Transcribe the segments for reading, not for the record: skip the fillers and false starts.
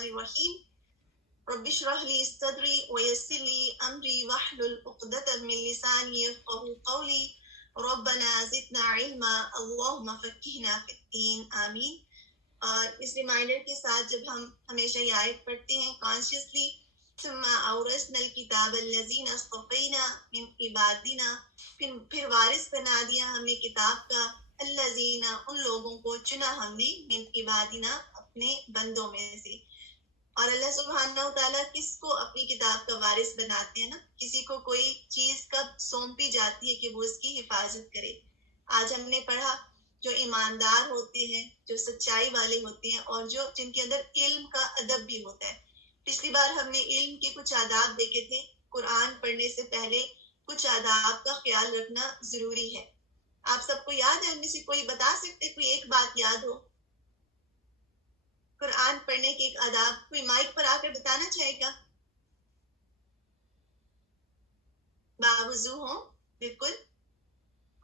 الرحمن الرحیم رب اشرح لی صدری ویسر لی امری واحلل عقدۃ من لسانی یفقهوا قولی ربنا زدنا علما اللہم فقہنا فی الدین آمین. اس ریمائنڈر کے ساتھ جب ہم ہمیشہ یہ آیت پڑھتے ہیں کانشیسلی ثم اورثنا الکتاب الذین اصطفینا من عبادنا، پھر وارث بنا دیا ہمیں کتاب کا الذین ان لوگوں کو چنا ہم نے من عبادنا اپنے بندوں میں سے. اور اللہ سبحانہ و تعالیٰ کس کو اپنی کتاب کا وارث بناتے ہیں نا، کسی کو کوئی چیز کب سونپی جاتی ہے کہ وہ اس کی حفاظت کرے. آج ہم نے پڑھا جو ایماندار ہوتے ہیں، جو سچائی والے ہوتے ہیں، اور جن کے اندر علم کا ادب بھی ہوتا ہے. پچھلی بار ہم نے علم کے کچھ آداب دیکھے تھے. قرآن پڑھنے سے پہلے کچھ آداب کا خیال رکھنا ضروری ہے. آپ سب کو یاد ہے؟ ان میں سے کوئی بتا سکتے، کوئی ایک بات یاد ہو قرآن پڑھنے کے ایک آداب؟ کوئی مائک پر آ کر بتانا چاہے گا؟ باوضو ہوں، بالکل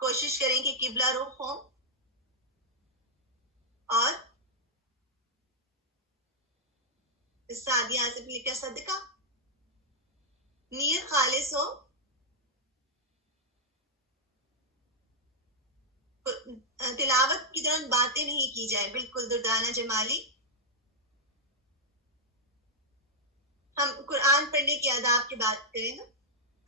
کوشش کریں کہ قبلہ رخ ہوں، اور سعدیہ آصف لکھا صدقہ، نیت خالص ہو، تلاوت کی دوران باتیں نہیں کی جائے. بالکل دردانہ جمالی. ہم قرآن پڑھنے کے آداب کی بات کریں نا.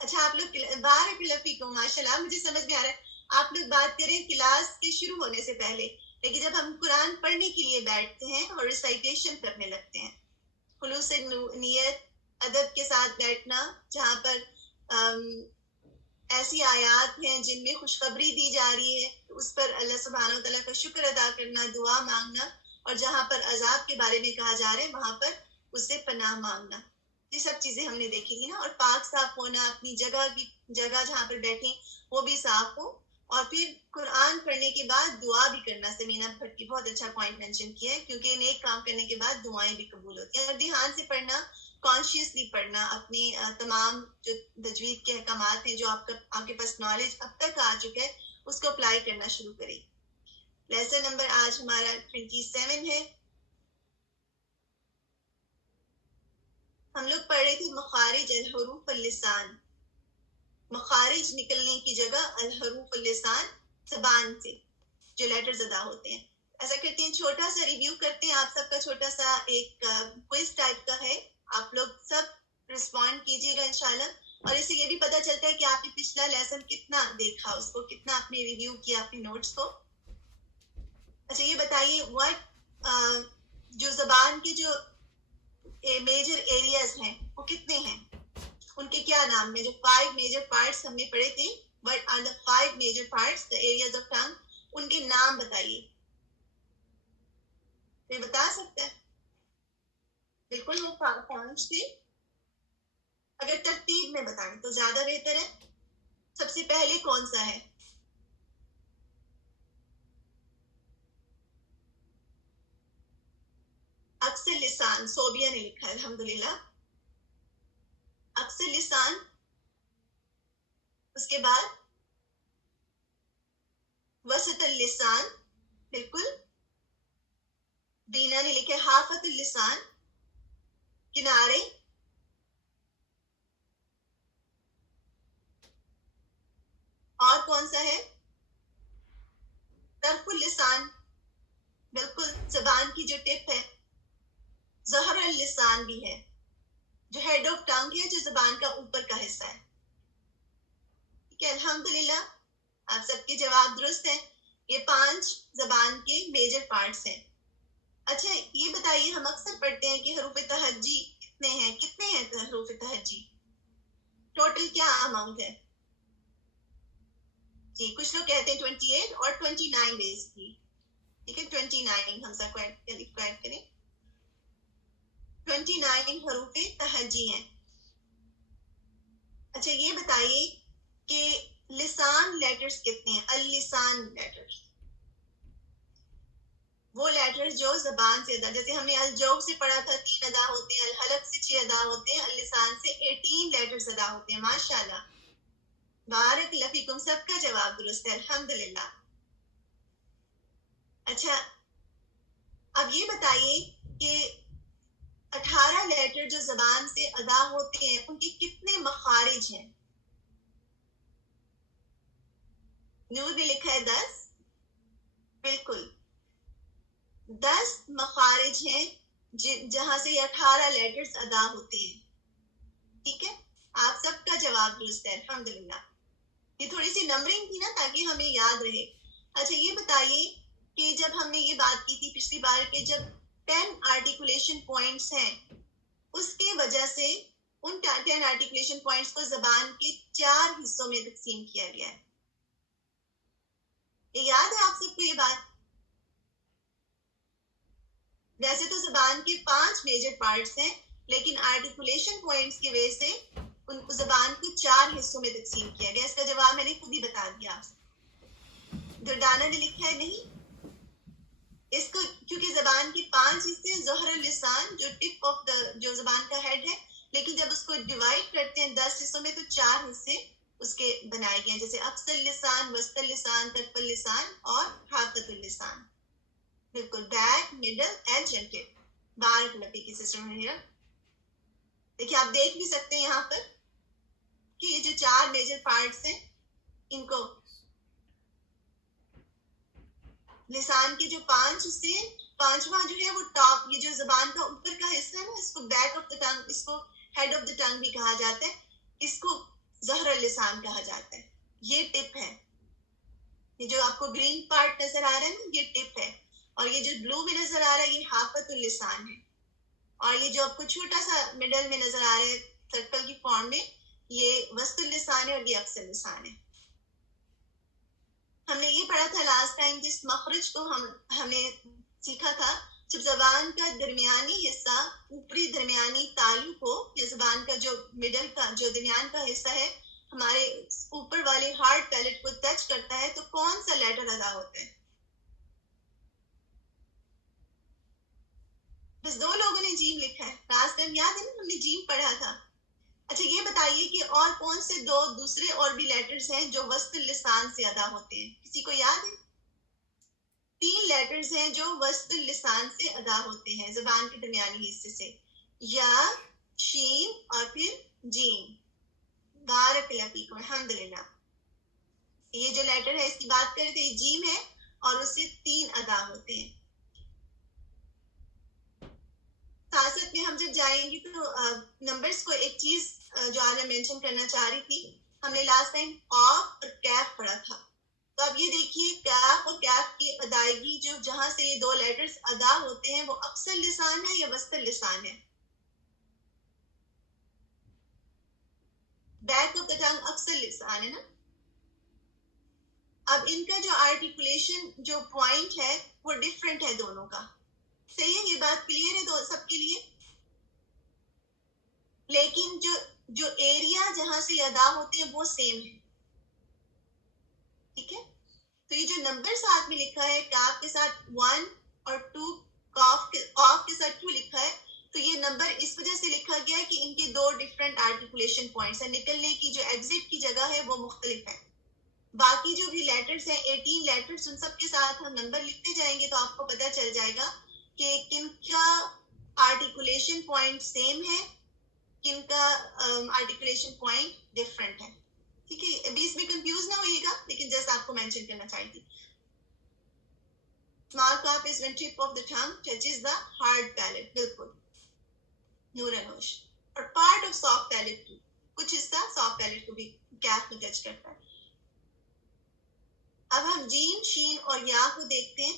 اچھا آپ لوگ بارک اللہ فیکم، ماشاء اللہ مجھے سمجھ میں آ رہا ہے. آپ لوگ بات کریں کلاس کے شروع ہونے سے پہلے، لیکن جب ہم قرآن پڑھنے کے لیے بیٹھتے ہیں اور ریسائٹیشن کرنے لگتے ہیں، خلوص نیت، ادب کے ساتھ بیٹھنا، جہاں پر ایسی آیات ہیں جن میں خوشخبری دی جا رہی ہے، اس پر اللہ سبحانہ و تعالیٰ کا شکر ادا کرنا، دعا مانگنا، اور جہاں پر عذاب کے بارے میں کہا جا رہا ہے وہاں پر اس سے پناہ مانگنا. یہ سب چیزیں ہم نے دیکھی تھی نا. اور پاک صاف ہونا، اپنی جگہ جہاں پر بیٹھیں وہ بھی صاف ہو. اور پھر قرآن پڑھنے کے بعد دعا بھی کرنا. سمینا بھٹ کی بہت اچھا پوائنٹ مینشن کیا ہے، کیونکہ نیک کام کرنے کے بعد دعائیں بھی قبول ہوتی ہیں. اور دھیان سے پڑھنا، کانشیسلی پڑھنا، اپنی تمام جو تجوید کے احکامات ہیں جو آپ کے پاس نالج اب تک آ چکا ہے اس کو اپلائی کرنا شروع کریں. لیسن نمبر آج ہمارا 27 ہے. ہم لوگ پڑھ رہے تھے مخارج الحروف اللسان، مخارج نکلنے کی جگہ الحروف اللسان، زبان سے جو لیٹرز ادا ہوتے ہیں. ایسا کرتے ہیں چھوٹا سا ریویو کرتے ہیں. آپ سب کا چھوٹا سا ایک کوئز ٹائپ کا ہے، آپ لوگ سب رسپونڈ کیجیے گا انشاءاللہ. اور اس سے یہ بھی پتہ چلتا ہے کہ آپ نے پچھلا لیسن کتنا دیکھا، اس کو کتنا آپ نے ریویو کیا اپنے نوٹس کو. اچھا یہ بتائیے جو زبان کے جو میجر ایریاز ہیں وہ کتنے ہیں؟ ان کے کیا نام ہیں؟ جو 5 میجر پارٹس ہم نے پڑھے تھے، what are the 5 major parts, the areas of tongue، ان کے نام بتائیے. کوئی بتا سکتا ہے؟ بالکل وہ 5 تھے. اگر ترتیب میں بتائیں تو زیادہ بہتر ہے. سب سے پہلے کون سا ہے؟ اکثر لسان، صوبیہ نے لکھا ہے الحمدللہ. اکثر لسان. اس کے بعد وسط اللسان، بالکل. دینا نے لکھا حافظ اللسان، کنارے. اور کون سا ہے؟ طرف اللسان، بالکل زبان کی جو ٹپ ہے. ظہر اللسان بھی ہے، جو ہیڈ آف ٹنگ ہے، جو زبان کا اوپر کا حصہ ہے. ٹھیک ہے الحمدللہ آپ سب کے جواب درست ہیں. یہ 5 زبان کے میجر پارٹس ہیں. اچھا یہ بتائیے، ہم اکثر پڑھتے ہیں کہ حروف تہجی کتنے ہیں حروف تہجی؟ ٹوٹل کیا اماؤنٹ ہے؟ جی کچھ لوگ کہتے ہیں 28 اور 29 ڈیز کی. ٹھیک ہے 29 ہم سب کو ایڈ کریں. 29 حروف تہجی ہیں. اچھا یہ بتائیے کہ لسان لیٹرز کتنے ہیں؟ اللسان لیٹرز، وہ لیٹرز جو زبان سے ادا، جیسے ہم نے الجوف سے پڑھا تھا 3 ادا ہوتے ہیں، الحلق سے 6 ادا ہوتے ہیں، اللسان سے 18 لیٹرز ادا ہوتے ہیں. ماشاءاللہ بارک اللہ فیکم، سب کا جواب درست ہے الحمدللہ. اچھا اب یہ بتائیے کہ لیٹر جو زبان سے ادا ہوتے ہیں ان کے کتنے مخارج ہیں؟ نور نے لکھا ہے 10. بالکل 10 مخارج ہیں جہاں سے 18 لیٹرز ادا ہوتے ہیں. ٹھیک ہے، آپ سب کا جواب درست ہے الحمدللہ. یہ تھوڑی سی نمبرنگ تھی نا تاکہ ہمیں یاد رہے. اچھا یہ بتائیے کہ جب ہم نے یہ بات کی تھی پچھلی بار کہ جب 10 آرٹیکولیشن پوائنٹس ہیں اس کی وجہ سے ان 10 آرٹیکولیشن پوائنٹس کو زبان کے 4 حصوں میں تقسیم کیا گیا ہے. یہ یاد ہے آپ سب کو یہ بات؟ ویسے تو زبان کے 5 میجر پارٹس ہیں لیکن آرٹیکولیشن پوائنٹس کی وجہ سے ان کو زبان کو 4 حصوں میں تقسیم کیا گیا. اس کا جواب میں نے خود ہی بتا دیا. دردانہ نے لکھا ہے نہیں. اس کو کیونکہ زبان کی 5 حصے ہیں، ظہر اللسان جو ٹپ آف دا جو زبان کا ہیڈ ہے، لیکن جب اس کو ڈیوائڈ کرتے ہیں 10 حصوں میں تو 4 حصے اس کے بنائے گئے ہیں، جیسے اقصى اللسان، وسط اللسان، طرف اللسان اور حافظ اللسان. بالکل بیک، مڈل، ایج اینڈ ٹپ. بارک اللہ فیک سسٹر ہیئر. دیکھیے آپ دیکھ بھی سکتے ہیں یہاں پر کہ یہ جو 4 میجر پارٹس ہیں ان کو لسان کے جو 5 حصے ہیں، 5واں جو ہے وہ ٹاپ، یہ جو زبان کا اوپر کا حصہ ہے نا، اس کو بیک آف دا ٹنگ، اس کو ہیڈ آف دا ٹنگ بھی کہا جاتا ہے، اس کو ظہر اللسان کہا جاتا ہے. یہ ٹپ ہے. یہ جو آپ کو گرین پارٹ نظر آ رہا ہے نا، یہ ٹپ ہے. اور یہ جو بلو میں نظر آ رہا ہے یہ حافظ اللسان ہے. اور یہ جو آپ کو چھوٹا سا مڈل میں نظر آ رہا ہے سرکل کی فارم میں، یہ وسط اللسان ہے اور یہ اقصى اللسان ہے. ہم نے یہ پڑھا تھا لاسٹ ٹائم جس مخرج کو ہم نے سیکھا تھا، جب زبان کا درمیانی حصہ اوپری درمیانی تالو کو یا زبان کا جو مڈل کا جو درمیان کا حصہ ہے ہمارے اوپر والے ہارڈ پیلٹ کو ٹچ کرتا ہے تو کون سا لیٹر ادا ہوتا ہے؟ بس 2 لوگوں نے جیم لکھا ہے. لاسٹ ٹائم یاد ہے نا ہم نے جیم پڑھا تھا. اچھا یہ بتائیے کہ اور کون سے 2 دوسرے اور بھی لیٹرز ہیں جو وسط اللسان سے ادا ہوتے ہیں؟ کسی کو یاد ہے؟ 3 لیٹرز ہیں جو وسط اللسان سے ادا ہوتے ہیں زبان کے درمیانی حصے سے، یا، شین اور پھر جیم. بارک اللہ فیکم الحمدللہ. یہ جو لیٹر ہے اس کی بات کریں تو یہ جیم ہے اور اس سے 3 ادا ہوتے ہیں. سیاست میں ہم جب جائیں گے تو نمبرز کو ایک چیز جو آج میں مینشن کرنا چاہ رہی تھی، ہم نے لاسٹ ٹائم قاف اور کیف پڑھا تھا. تو اب یہ دیکھیے کیف اور کیف کی ادائیگی جو جہاں سے یہ 2 لیٹرز ادا ہوتے ہیں وہ اقصى اللسان ہے یا وسط اللسان ہے؟ بیک آف دا ٹنگ اقصى اللسان ہے نا. اب ان کا جو آرٹیکولیشن جو پوائنٹ ہے وہ ڈفرینٹ ہے دونوں کا. صحیح ہے، یہ بات کلیئر ہے سب کے لیے؟ لیکن جو ایریا جہاں سے ادا ہوتے ہیں وہ سیم ہے. ٹھیک ہے، تو یہ جو نمبر ساتھ میں لکھا ہے کاف کے ساتھ 1 اور 2، قاف کے ساتھ 2 لکھا ہے، تو یہ نمبر اس وجہ سے لکھا گیا ہے کہ ان کے 2 ڈفرینٹ آرٹیکولیشن پوائنٹس ہیں. نکلنے کی جو ایگزٹ کی جگہ ہے وہ مختلف ہے. باقی جو بھی لیٹرز ہیں 18 لیٹرز، ان سب کے ساتھ ہم نمبر لکھتے جائیں گے تو آپ کو پتہ چل جائے گا کہ کن کا آرٹیکولیشن پوائنٹ سیم ہے، کن کا آرٹیکولیشن پوائنٹ ڈفرینٹ ہے. ٹھیک ہے، ابھی اس میں کنفیوز نہ ہوئیے گا، لیکن جیسا آپ کو مینشن کرنا چاہیے تھی. Small cough is when tip of the tongue touches the hard palate. بالکل نور انوش. اور part of soft palate too, کچھ حصہ سافٹ پیلٹ کو بھی کیف میں ٹچ کرتا ہے. اب ہم جیم، شین اور یا کو دیکھتے ہیں.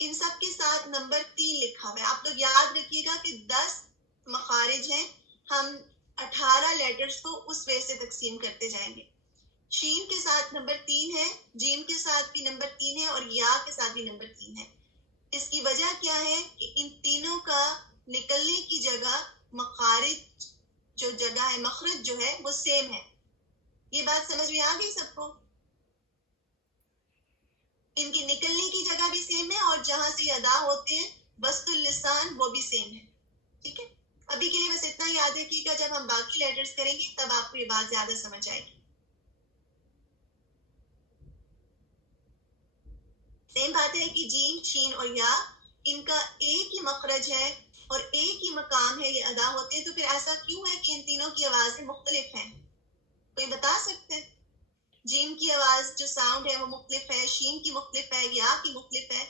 ان سب کے ساتھ نمبر 3 لکھا ہوا ہے. آپ لوگ یاد رکھیے گا کہ 10 مخارج ہیں، ہم 18 لیٹرز کو اس وے سے تقسیم کرتے جائیں گے. شین کے ساتھ نمبر 3 ہے، جیم کے ساتھ بھی نمبر 3 ہے اور یا کے ساتھ بھی نمبر 3 ہے. اس کی وجہ کیا ہے کہ ان تینوں کا نکلنے کی جگہ، مخارج جو جگہ ہے، مخرج جو ہے وہ سیم ہے. یہ بات سمجھ میں آ گئی سب کو؟ ان کی نکلنے کی جگہ بھی سیم ہے اور جہاں سے ادا ہوتے ہیں وسط اللسان وہ بھی سیم ہے. ٹھیک ہے، ابھی کے لیے بس اتنا یاد رکھیے گا، جب ہم باقی لیٹرز کریں گے تب آپ کو یہ بات زیادہ سمجھ آئے گی. سیم بات ہے کہ جیم، شین اور یا ان کا ایک ہی مخرج ہے اور ایک ہی مقام ہے یہ ادا ہوتے ہیں، تو پھر ایسا کیوں ہے کہ ان تینوں کی آوازیں مختلف ہیں؟ کوئی بتا سکتے ہیں؟ جیم کی آواز جو ساؤنڈ ہے وہ مختلف ہے، شین کی مختلف ہے، یا کی مختلف ہے،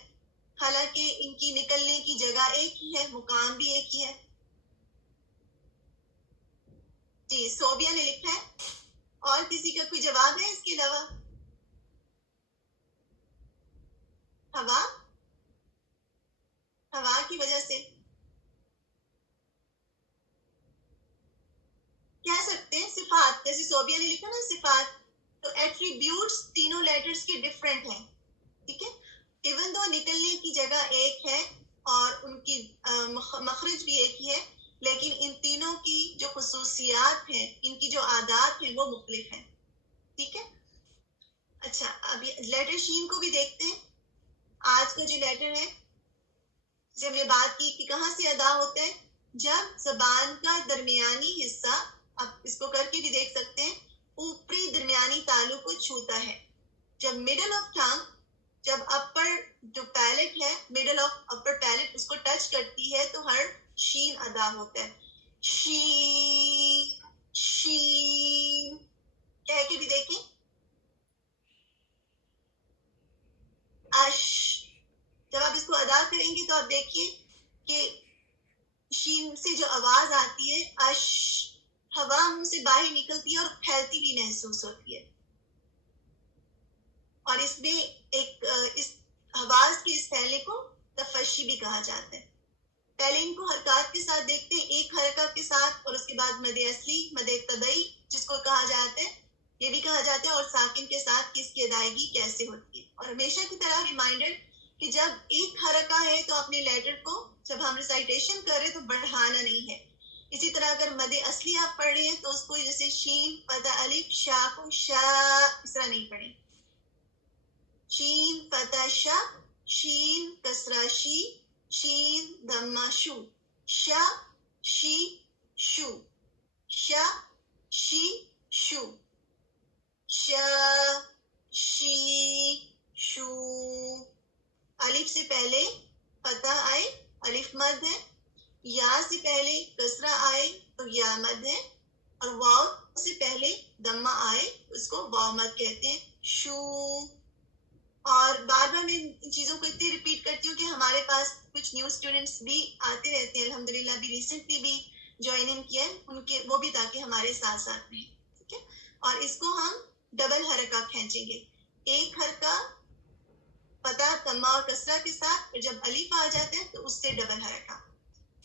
حالانکہ ان کی نکلنے کی جگہ ایک ہی ہے، مقام بھی ایک ہی ہے. جی صوبیہ نے لکھا ہے. اور کسی کا کوئی جواب ہے اس کے علاوہ؟ ہوا کی وجہ سے کہہ سکتے ہیں صفات، جیسے صوبیہ نے لکھا نا صفات، تو ایٹریبیوٹس تینوں لیٹرز کے ڈفرینٹ ہیں، ٹھیک ہے. ایون دو نکلنے کی جگہ ایک ہے اور ان کی مخرج بھی ایک ہی ہے، لیکن ان تینوں کی جو خصوصیات ہیں، ان کی جو عادات ہیں وہ مختلف ہیں، ٹھیک ہے. اچھا اب لیٹر شین کو بھی دیکھتے ہیں. آج کا جو لیٹر ہے، جب ہم نے بات کی کہ کہاں سے ادا ہوتا ہے، جب زبان کا درمیانی حصہ، آپ اس کو کر کے بھی دیکھ سکتے ہیں، اوپری درمیانی تالو کو چھوتا ہے. جب مڈل آف ٹنگ، جب اپر جو پیلٹ ہے، مڈل آف اپر پیلٹ اس کو ٹچ کرتی ہے تو ہر شین ادا ہوتا ہے. شین شین کہہ کے بھی دیکھیں. اش، جب آپ اس کو ادا کریں گے تو آپ دیکھیے کہ شین سے جو آواز آتی ہے، اش، ہوا منہ سے باہر نکلتی ہے اور پھیلتی بھی محسوس ہوتی ہے. اور اس میں ایک اس آواز کے اس پھیلنے کو تفشی بھی کہا جاتا ہے. پہلے ان کو حرکات کے ساتھ دیکھتے ہیں، ایک حرکت کے ساتھ، اور اس کے بعد مد اصلی، مد ابتدائی جس کو کہا جاتا ہے، یہ بھی کہا جاتا ہے، اور ساکن کے ساتھ کس کی ادائیگی کیسے ہوتی ہے. اور ہمیشہ کی طرح ریمائنڈر کہ جب ایک حرکہ ہے تو اپنے لیٹر کو جب ہم ریسائٹیشن کر رہے تو بڑھانا نہیں ہے. اسی طرح اگر مد اصلی آپ پڑھ رہے ہیں تو اس کو جیسے شین فتح الف شا کو شا اس طرح نہیں پڑھیں. شین فتح شا، شین کسرہ شی، شین دمہ شو، شا شی شو، شا شی شو، شا شی شو. الف سے پہلے فتح آئے، الف مد ہے. یا سے پہلے کسرہ آئے تو یا مد ہے. اور واو سے پہلے دمہ آئے اس کو واو مد کہتے ہیں. شو. اور بار بار میں ان چیزوں کو اتنی ریپیٹ کرتی ہوں کہ ہمارے پاس کچھ نیو اسٹوڈنٹس بھی آتے رہتے ہیں، الحمدللہ بھی ریسنٹلی بھی جوائننگ کیا ہے ان کے، وہ بھی تاکہ ہمارے ساتھ ساتھ رہیں، ٹھیک ہے. اور اس کو ہم ڈبل حرکہ کھینچیں گے، ایک حرکہ فتح تمہ اور کسرہ کے ساتھ، اور جب الف آ جاتا ہے تو اس سے ڈبل حرکہ.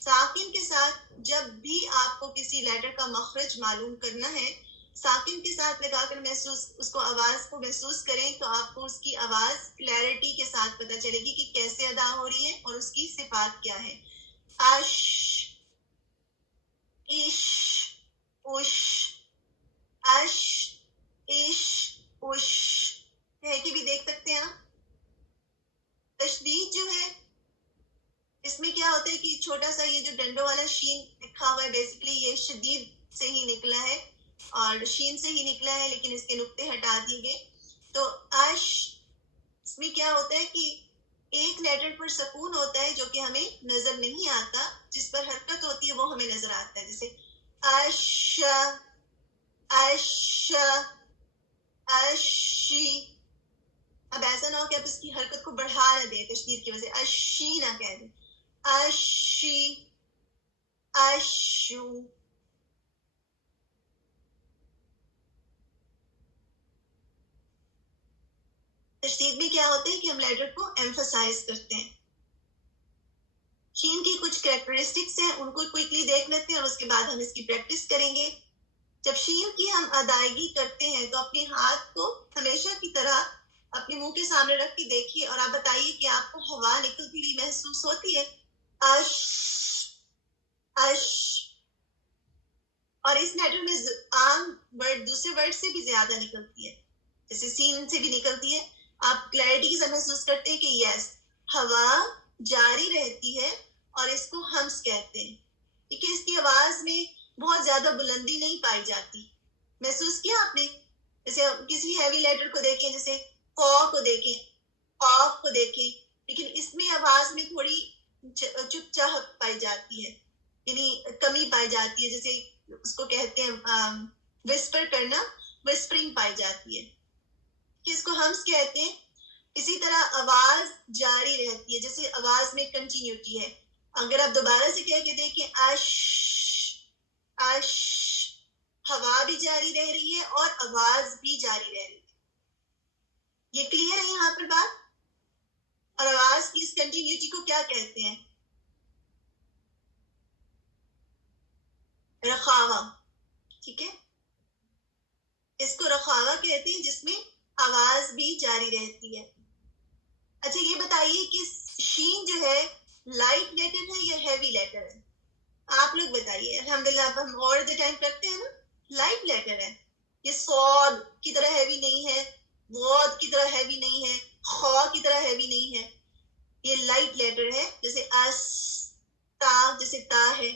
ساکن کے ساتھ جب بھی آپ کو کسی لیٹر کا مخرج معلوم کرنا ہے، ساکن کے ساتھ لگا کر محسوس اس کو آواز کو محسوس کریں تو آپ کو اس کی آواز کلیئرٹی کے ساتھ پتہ چلے گی کہ کیسے ادا ہو رہی ہے اور اس کی صفات کیا ہے. اش، اش، اش، اش، اش، اش کہہ کے بھی دیکھ سکتے ہیں آپ. تشدید جو ہے اس میں کیا ہوتا ہے کہ چھوٹا سا یہ جو ڈنڈوں والا شین لکھا ہوا ہے، بیسیکلی یہ شدید سے ہی نکلا ہے اور شین سے ہی نکلا ہے، لیکن اس کے نقطے ہٹا دیے گئے. تو اش، اس میں کیا ہوتا ہے کہ ایک لیٹر پر سکون ہوتا ہے جو کہ ہمیں نظر نہیں آتا، جس پر حرکت ہوتی ہے وہ ہمیں نظر آتا ہے، جیسے اش، اش، اشی. اب ایسا نہ ہو کہ آپ اس کی حرکت کو بڑھا نہ دیں تشدید کی وجہ سے، اشی نہ کہہ دیں، اشی، اشو. تشدید میں کیا ہوتا ہے کہ ہم لیٹر کو ایمفسائز کرتے ہیں. شین کی کچھ کریکٹرسٹکس ہیں، ان کو کوئکلی دیکھ لیتے ہیں اور اس کے بعد ہم اس کی پریکٹس کریں گے. جب شین کی ہم ادائیگی کرتے ہیں تو اپنے ہاتھ کو ہمیشہ کی طرح اپنے منہ کے سامنے رکھ کے دیکھیے اور آپ بتائیے کہ آپ کو ہوا نکلتی ہوئی محسوس ہوتی ہے. اش، اش. اور اس لیٹر میں عام ورڈ دوسرے ورڈ سے بھی زیادہ نکلتی ہے، جیسے سین سے بھی نکلتی ہے. آپ کلیئرٹی کے ساتھ محسوس کرتے ہیں کہ یس ہوا جاری رہتی ہے اور اس کو ہمس کہتے ہیں، کیونکہ اس کی آواز میں بہت زیادہ بلندی نہیں پائی جاتی. محسوس کیا آپ نے؟ جیسے کسی ہیوی لیٹر کو دیکھیں، جیسے کو دیکھیں، آف کو دیکھیں، لیکن اس میں آواز میں تھوڑی چپ چاپ پائی جاتی ہے، یعنی کمی پائی جاتی ہے، جیسے اس کو کہتے ہیں وسپر کرنا، وسپرنگ پائی جاتی ہے، کہ اس کو ہمس کہتے ہیں. اسی طرح آواز جاری رہتی ہے، جیسے آواز میں کنٹینیوٹی ہے. اگر آپ دوبارہ سے کہہ کے دیکھیں اش اش، ہوا بھی جاری رہ رہی ہے اور آواز بھی جاری رہ رہی ہے. یہ کلیئر ہے یہاں پر بات؟ اور آواز کی اس کنٹینیوٹی کو کیا کہتے ہیں؟ رخاوہ. ٹھیک ہے، اس کو رخاوہ کہتے ہیں، جس میں آواز بھی جاری رہتی ہے. اچھا یہ بتائیے کہ شین جو ہے لائٹ لیٹر ہے یا ہیوی لیٹر ہے؟ آپ لوگ بتائیے. الحمدللہ اب ہم اور دا ٹائم کرتے ہیں نا، لائٹ لیٹر ہے. یہ صاد کی طرح ہیوی نہیں ہے، واد کی طرح ہیوی نہیں ہے، خا کی طرح ہیوی نہیں ہے. یہ لائٹ لیٹر ہے، جیسے اس، تا جیسے تا ہے،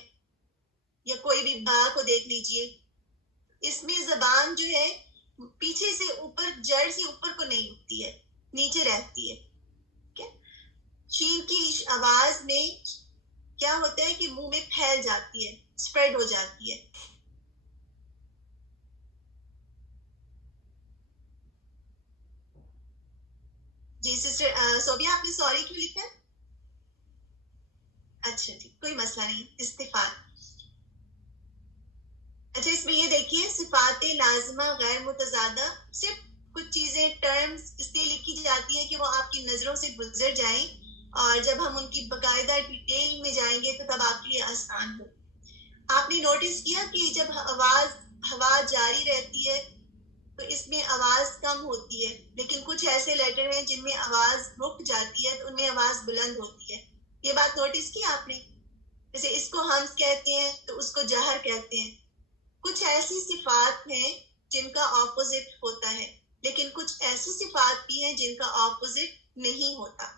یا کوئی بھی با کو دیکھ لیجئے. اس میں زبان جو ہے پیچھے سے اوپر، جڑ سے اوپر کو نہیں اٹھتی ہے، نیچے رہتی ہے. شین کی آواز میں کیا ہوتا ہے کہ منہ میں پھیل جاتی ہے، اسپریڈ ہو جاتی ہے. جی سسٹر صوبیہ، آپ نے سوری کیوں لکھا ہے؟ اچھا ٹھیک، کوئی مسئلہ نہیں، استفاد. اچھا اس میں یہ دیکھیے، صفات لازمہ غیر متضادہ، صرف کچھ چیزیں ٹرمز اس لیے لکھی جاتی ہے کہ وہ آپ کی نظروں سے گزر جائیں، اور جب ہم ان کی باقاعدہ ڈیٹیل میں جائیں گے تو تب آپ کے لیے آسان ہو. آپ نے نوٹس کیا کہ جب ہوا جاری رہتی ہے تو اس میں آواز کم ہوتی ہے، لیکن کچھ ایسے لیٹر ہیں جن میں آواز رک جاتی ہے تو ان میں آواز بلند ہوتی ہے. یہ بات نوٹس کی آپ نے؟ جیسے اس کو ہمس کہتے ہیں تو اس کو جہر کہتے ہیں. کچھ ایسی صفات ہیں جن کا اپوزٹ ہوتا ہے، لیکن کچھ ایسی صفات بھی ہیں جن کا اپوزٹ نہیں ہوتا.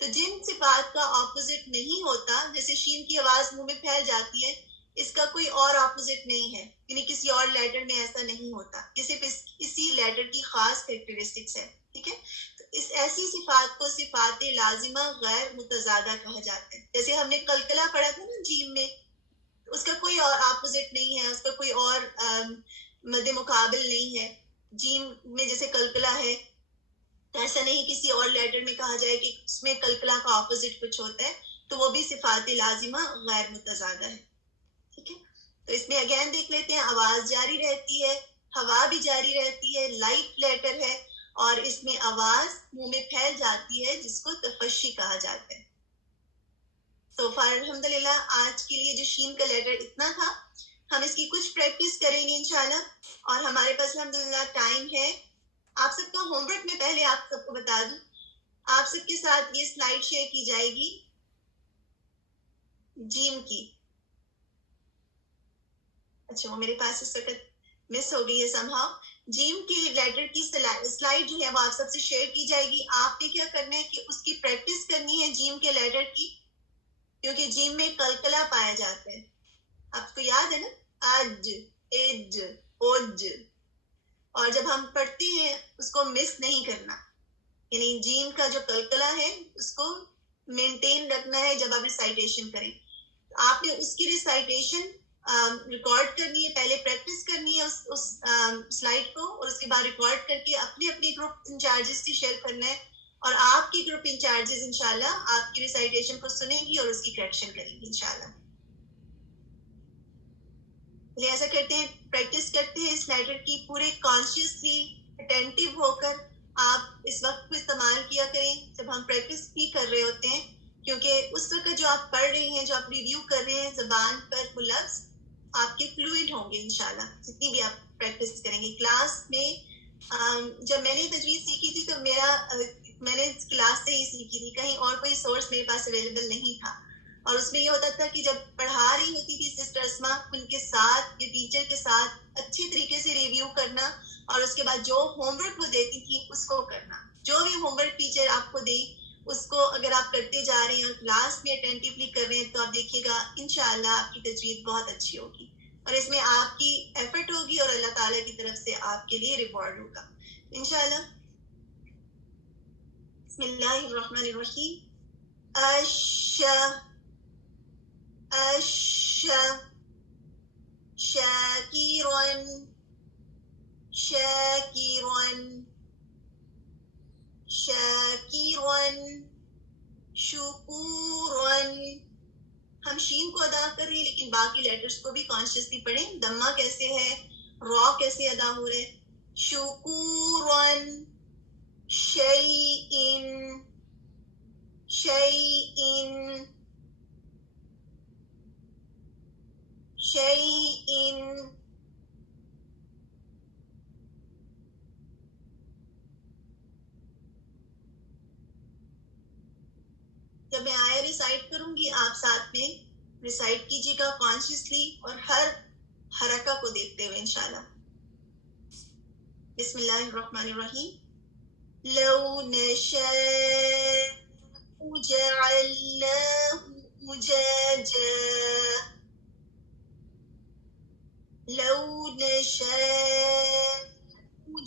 تو جن صفات کا اپوزٹ نہیں ہوتا، جیسے شین کی آواز منہ میں پھیل جاتی ہے، اس کا کوئی اور اپوزٹ نہیں ہے، یعنی کسی اور لیٹر میں ایسا نہیں ہوتا، یہ صرف اسی لیٹر کی خاص کریکٹرسٹکس ہے. ٹھیک ہے، تو اس ایسی صفات کو صفات لازمہ غیر متضادہ کہا جاتا ہے. جیسے ہم نے قلقلہ پڑھا تھا نا جیم میں، اس کا کوئی اور اپوزٹ نہیں ہے، اس کا کوئی اور مد مقابل نہیں ہے. جیم میں جیسے قلقلہ ہے، ایسا نہیں کسی اور لیٹر میں کہا جائے کہ اس میں قلقلہ کا اپوزٹ کچھ ہوتا ہے، تو وہ بھی صفات لازمہ غیر متضادہ ہے. ٹھیک ہے، تو اس میں اگین دیکھ لیتے ہیں، آواز جاری رہتی ہے، ہوا بھی جاری رہتی ہے، لائٹ لیٹر ہے، اور اس میں آواز منہ میں پھیل جاتی ہے، جس کو تفشی کہا جاتا ہے. تو فار الحمدللہ آج کے لیے جو شین کا لیٹر اتنا تھا. ہم اس کی کچھ پریکٹس کریں گے انشاءاللہ، اور ہمارے پاس الحمدللہ ٹائم ہے. آپ سب کا ہوم ورک میں پہلے آپ سب کو بتا دوں، آپ سب کے ساتھ یہ سلائیڈ شیئر کی جائے گی جیم کی. اچھا وہ میرے پاس اس وقت مس ہو گئی ہے سمہاؤ. جیم کے لیٹر کی سلائیڈ جو ہے وہ آپ سب سے شیئر کی جائے گی. آپ نے کیا کرنا ہے کہ اس کی پریکٹس کرنی ہے جیم کے لیٹر کی، کیونکہ جیم میں قلقلہ پایا جاتا ہے. آپ کو یاد ہے نا، اج، اج، اوج، اور جب ہم پڑھتے ہیں اس کو مس نہیں کرنا، یعنی جیم کا جو قلقلہ ہے اس کو مینٹین رکھنا ہے جب آپ ریسائٹیشن کریں. آپ نے اس کی ریسائٹیشن ریکارڈ کرنی ہے، پہلے پریکٹس کرنی ہے اس سلائیڈ کو، اور اس کے بعد ریکارڈ کر کے اپنے اپنے گروپ انچارجز سے شیئر کرنا ہے، اور آپ کی گروپ انچارجز انشاءاللہ آپ کی ریسائٹیشن کو سنیں گی اور اس کی کریکشن کریں گی انشاءاللہ. ایسا کرتے ہیں، پریکٹس کرتے ہیں اس لیٹر کی پورے کانشیسلی اٹینٹیو ہو کر. آپ اس وقت کو استعمال کیا کریں جب ہم پریکٹس بھی کر رہے ہوتے ہیں، کیونکہ اس وقت جو آپ پڑھ رہے ہیں، جو آپ ریویو کر رہے ہیں، زبان پر وہ لفظ آپ کے فلوئنٹ ہوں گے انشاءاللہ، جتنی بھی آپ پریکٹس کریں گے. کلاس میں جب میں نے تجوید سیکھی تھی تو میں نے کلاس سے ہی سیکھی تھی، کہیں اور کوئی سورس میرے پاس اویلیبل نہیں تھا. اور اس میں یہ ہوتا تھا کہ جب پڑھا رہی ہوتی تھی سسٹر اسما، ان کے ساتھ یا ٹیچر کے ساتھ اچھی طریقے سے ریویو کرنا، اور اس کے بعد جو ہوم ورک وہ دیتی تھی اس کو کرنا. جو بھی ہوم ورک ٹیچر آپ کو دیں اس کو اگر آپ کرتے جا رہے ہیں، کلاس میں اٹینٹیولی کر رہے ہیں، تو آپ دیکھیے گا انشاءاللہ آپ کی تجوید بہت اچھی ہوگی، اور اس میں آپ کی ایفرٹ ہوگی اور اللہ تعالیٰ کی طرف سے آپ کے لیے ریوارڈ ہوگا انشاءاللہ. بسم اللہ الرحمن الرحیم. شاكرا شاكرا شاكرا شکورا. ہم شین کو ادا کر رہے ہیں لیکن باقی لیٹرز کو بھی کانشیسلی پڑھیں. دمہ کیسے ہے, را کیسے ادا ہو رہے. شکورا شیئن شیئن شیئن. جب میں آیا ریسائٹ کروں گی آپ ساتھ میں ریسائٹ کیجیے گا کانشیسلی اور ہر حرکہ کو دیکھتے ہوئے انشاءاللہ. بسم اللہ الرحمن الرحیم. لو نشاء جعلناه أجاجا لو نشاء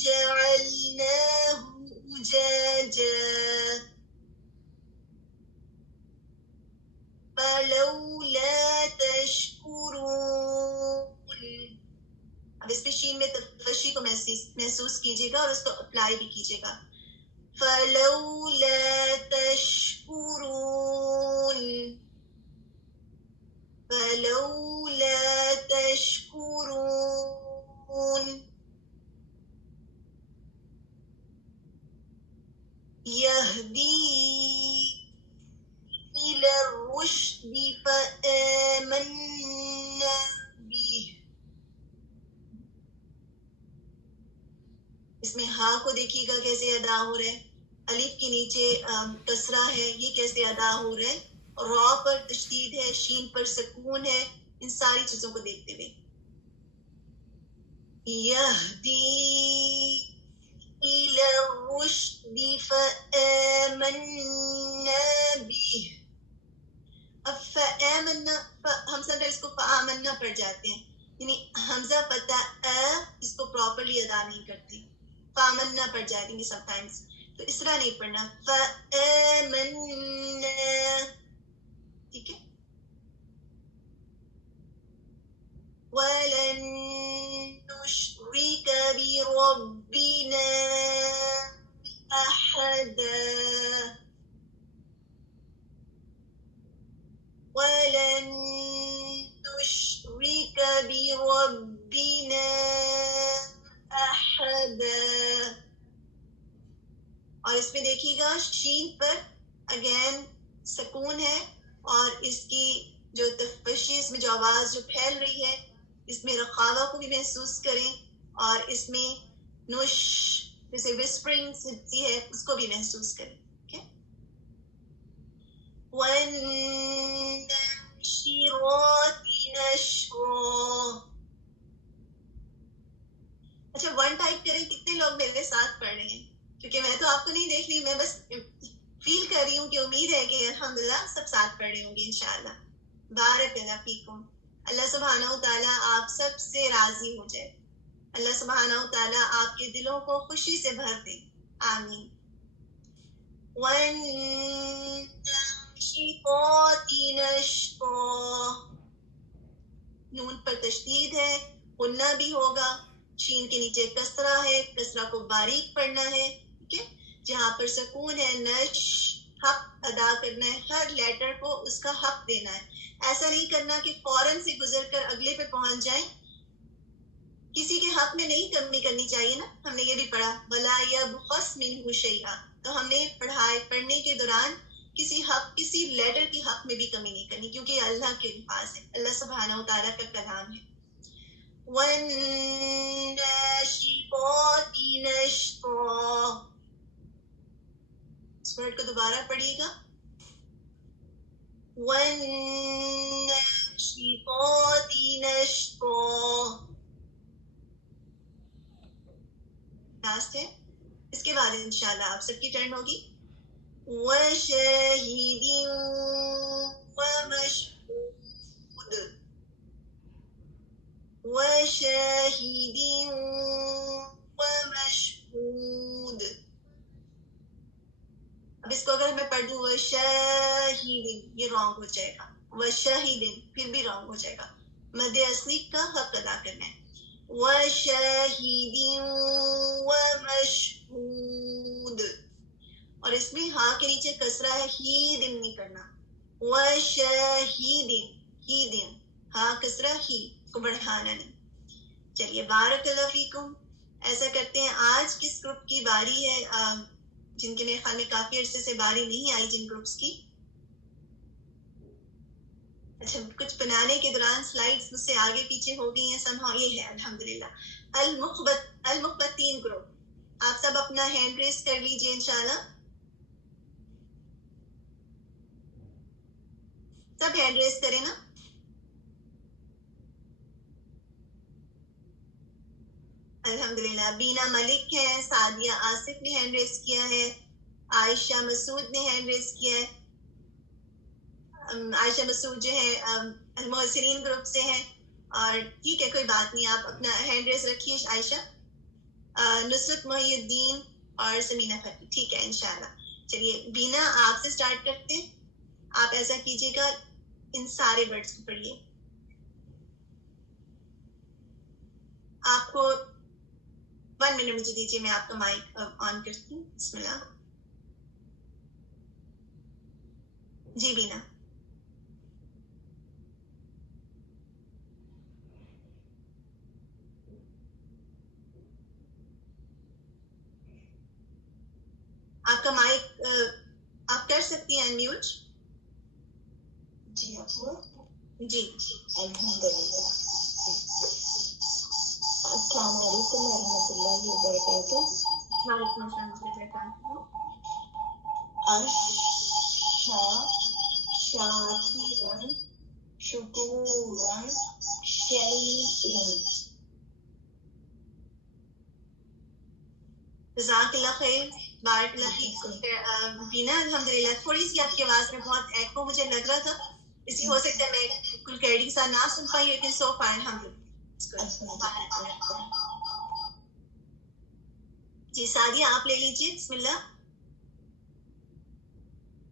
جعلناه أجاجا فلولا تشکرون. اب اس پہ شین میں تفشی کو محسوس کیجیے گا اور اس کو اپلائی بھی کیجیے گا. فلولا تشکرون فلولا تشکرون. يهدي إلى الرشد فآمنا به. اس میں ہا کو دیکھیے گا کیسے ادا ہو رہا ہے. الف کے نیچے کسرہ ہے, یہ کیسے ادا ہو رہا ہے. را پر تشدید ہے, شین پر سکون ہے. ان ساری چیزوں کو دیکھتے ہوئے یہدی إلى الرشد فآمنا به. اب فآمنا ہم سب اس کو فآمنا پڑھ جاتے ہیں, یعنی حمزہ پتہ اس کو پراپرلی ادا نہیں کرتے, فآمنا پڑھ جاتے ہیں سم ٹائمز. تو اس طرح نہیں پڑھنا, فآمنا. ٹھیک ہے. وَلَن نُشْرِكَ بِرَبِّنَا أَحَدًا وَلَن نُشْرِكَ بِرَبِّنَا أَحَدًا. اور اس میں دیکھیے گا شین پر اگین سکون ہے اور اس کی جو تفشی, اس میں جو آواز جو پھیل رہی ہے, اس میں رخاوہ کو بھی محسوس کریں اور اس میں نوش جیسے وسپرنگ سی ہے اس کو بھی محسوس کریں. وَالنَّاشِرَاتِ نَشْرًا. اچھا ون ٹائپ کریں. کتنے لوگ میرے ساتھ پڑھ رہے ہیں, کیونکہ میں تو آپ کو نہیں دیکھ رہی, میں بس فیل کر رہی ہوں کہ امید ہے کہ الحمدللہ سب ساتھ پڑھ رہے ہوں گے انشاءاللہ. بارک اللہ فیکم. اللہ سبحانہ وتعالیٰ آپ سب سے راضی ہو جائے. اللہ سبحانہ وتعالیٰ آپ کے دلوں کو خوشی سے بھر دے. آمین. وَالنَّاشِطَاتِ نَشْطًا. نون پر تشدید ہے, غنہ بھی ہوگا. شین کے نیچے کسرہ ہے, کسرہ کو باریک پڑھنا ہے. ٹھیک ہے. جہاں پر سکون ہے, نش حق ادا کرنا ہے, ہر لیٹر کو اس کا حق دینا ہے. ایسا نہیں کرنا کہ فوراً سے گزر کر اگلے پہ پہنچ جائیں. کسی کے حق میں نہیں کمی کرنی چاہیے نا. ہم نے یہ بھی پڑھا وَلَا يَبْخَسْ مِنْهُ شَيْئًا. تو ہم نے پڑھنے کے دوران کسی لیٹر کی حق میں بھی کمی نہیں کرنی, کیونکہ یہ اللہ کے الفاظ ہے, اللہ سبحانہ وتعالیٰ کا کلام ہے. وَالنَّاشِطَاتِ نَشْطًا. اس ورڈ کو دوبارہ پڑھیے گا. وَالنَّاشِطَاتِ نَشْطًا. لاسٹ ہے. اس کے بعد انشاءاللہ آپ سب کی ٹرن ہوگی. وَشَاهِدٍ وَمَشْهُودٍ وَشَاهِدٍ وَمَشْهُودٍ. اب اس کو اگر میں پڑھ دوں وَشَاهِدٍ, یہ رانگ ہو جائے گا. وشاہد پھر بھی رانگ ہو جائے گا. مد اصلی کا حق ادا کرنا ہے. وشاہد ومشہود. اور اس میں ہاں کے نیچے کسرہ ہے, ہی دن نہیں کرنا. وشاہد ہی دن, ہاں کسرہ ہی کو بڑھانا نہیں. چلیے بارک اللہ فیکم. ایسا کرتے ہیں آج کس گروپ کی باری ہے جن کے میرے خیال میں کافی عرصے سے باری نہیں آئی جن گروپس کی. اچھا کچھ بنانے کے دوران سلائیڈز مجھ سے آگے پیچھے ہو گئی ہیں سمہاؤ. یہ ہے الحمدللہ المخبتین گروپ. آپ سب اپنا ہینڈ ریس کر لیجئے انشاءاللہ. سب ہینڈ ریس کریں نا. الحمدللہ بینا ملک ہے, سعدیہ آصف نے ہینڈ ریس کیا ہے, عائشہ مسعود نے ہینڈ ریس کیا ہے. عائشہ مسعود جو ہے المحسنین گروپ سے ہیں, اور ٹھیک ہے کوئی بات نہیں, آپ اپنا ہینڈ ریس رکھیے عائشہ. نصرت محی الدین اور سمینہ فتحی, ٹھیک ہے انشاءاللہ. چلیے بینا آپ سے سٹارٹ کرتے ہیں. آپ ایسا کیجیے گا ان سارے ورڈز کو پڑھیے. آپ کو 1 منٹ مجھے دیجیے, میں آپ کا مائک آن کرتی ہوں. بسم اللہ. جی بینا. آپ کا مائک آپ کر سکتی ہیں انمیوٹ. جی جی الحمدللہ. السلام علیکم ورحمۃ اللہ وبرکاتہ. وعلیکم السلام وبرکاتہ. شاکرا شکورا شیئا. جزاک اللہ خیر. بارک اللہ فیک. بینا الحمدللہ تھوڑی سی آپ کی آواز میں بہت ایکو مجھے لگ رہا تھا, اسی ہو سکتا ہے میں بالکل کلیئرلی سا نہ سن پائی, لیکن سو فار الحمدللہ. جی سعدیہ آپ لے لیجیے. بسم اللہ.